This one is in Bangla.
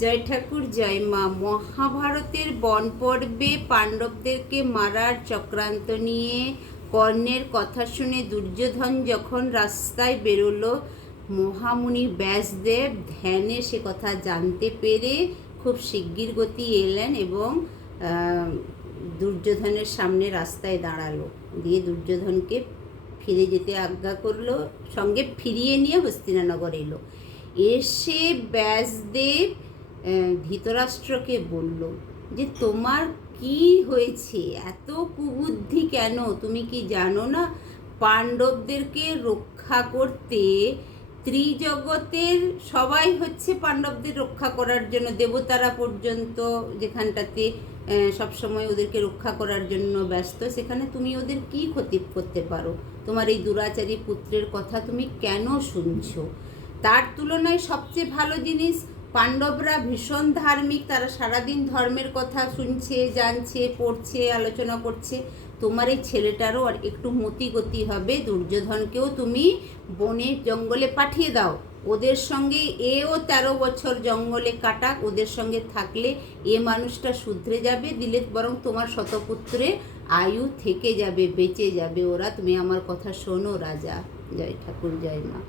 জয় ঠাকুর জয় মা। মহাভারতের বন পর্বে পাণ্ডবদেরকে মারার চক্রান্ত নিয়ে কর্ণের কথা শুনে দুর্যোধন যখন রাস্তায় বেরোলো, মহামুনি ব্যাসদেব ধ্যানে সে কথা জানতে পেরে খুব শিগগির গতি এলেন এবং দুর্যোধনের সামনে রাস্তায় দাঁড়ালো, দিয়ে দুর্যোধনকে ফিরে যেতে আজ্ঞা করলো, সঙ্গে ফিরিয়ে নিয়ে হস্তিনানগর এলো। এসে ব্যাসদেব ধৃতরাষ্ট্রকে বলল যে তোমার কি হয়েছে, এত কুবুদ্ধি কেন? তুমি কি জানো না পাণ্ডবদেরকে রক্ষা করতে ত্রিজগতের সবাই হচ্ছে পাণ্ডবদের রক্ষা করার জন্য, দেবতারা পর্যন্ত যেখানটাতে সবসময় ওদেরকে রক্ষা করার জন্য ব্যস্ত, সেখানে তুমি ওদের কি ক্ষতি করতে পারো? তোমার এই দুরাচারী পুত্রের কথা তুমি কেন শুনছো? তার তুলনায় সবচেয়ে ভালো জিনিস, পাণ্ডবরা ভীষণ ধার্মিক, তারা সারাদিন ধর্মের কথা শুনছে, জানছে, পড়ছে, আলোচনা করছে। তোমার এই ছেলেটারও আর একটু মতিগতি হবে। দুর্যোধনকেও তুমি বনের জঙ্গলে পাঠিয়ে দাও, ওদের সঙ্গে এও 13 বছর জঙ্গলে কাটাক, ওদের সঙ্গে থাকলে এ মানুষটা শুধরে যাবে, দিলে বরং তোমার শতপুত্রের আয়ু থেকে যাবে, বেঁচে যাবে ওরা। তুমি আমার কথা শোনো রাজা। জয় ঠাকুর জয় মা।